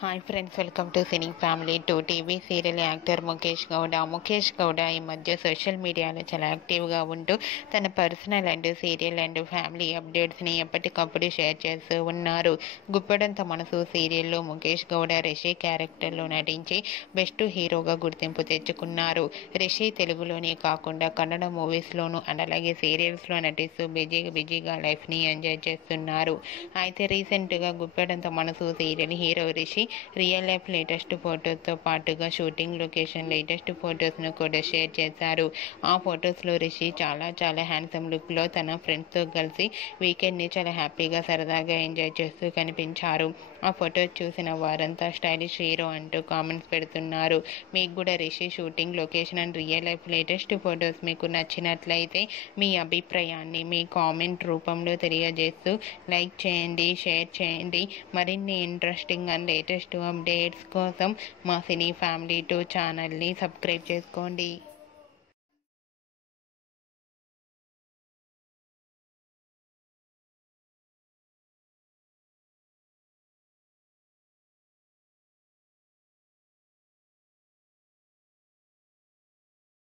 Hi friends, welcome to cine family 2 TV. Serial actor Mukesh Gowda ఈ మధ్య social మీడియాలో చాలా యాక్టివ్గా ఉంటూ తన personal and serial and family అప్డేట్స్ని ఎప్పటికప్పుడు షేర్ చేస్తూ ఉన్నారు. గుప్పెడంత మనసు సీరియల్లో ముఖేష్ గౌడ రిషి క్యారెక్టర్లో నటించి బెస్ట్ హీరోగా గుర్తింపు తెచ్చుకున్నారు. రిషి తెలుగులోనే కాకుండా కన్నడ మూవీస్లోనూ అండ్ అలాగే సీరియల్స్లో నటిస్తూ బిజీగా లైఫ్ని ఎంజాయ్ చేస్తున్నారు. అయితే రీసెంట్గా Guppedantha Manasu serial hero Rishi real life latest ఫొటోస్తో పాటుగా షూటింగ్ లొకేషన్ లేటెస్ట్ ఫొటోస్ను కూడా షేర్ చేశారు. ఆ ఫొటోస్లో రిషి చాలా హ్యాండ్సమ్ లుక్లో తన ఫ్రెండ్స్తో కలిసి వీకెండ్ని చాలా హ్యాపీగా సరదాగా ఎంజాయ్ చేస్తూ కనిపించారు. ఆ ఫొటోస్ చూసిన వారంతా స్టైలిష్ హీరో అంటూ కామెంట్స్ పెడుతున్నారు. మీకు కూడా Rishi shooting location and real life latest photos మీకు నచ్చినట్లయితే మీ అభిప్రాయాన్ని మీ కామెంట్ రూపంలో తెలియజేస్తూ లైక్ చేయండి, షేర్ చేయండి. మరిన్ని ఇంట్రెస్టింగ్ అండ్ లేటెస్ట్ అప్డేట్స్ కోసం మా సినీ ఫ్యామిలీ 2 ఛానల్ని సబ్స్క్రైబ్ చేసుకోండి.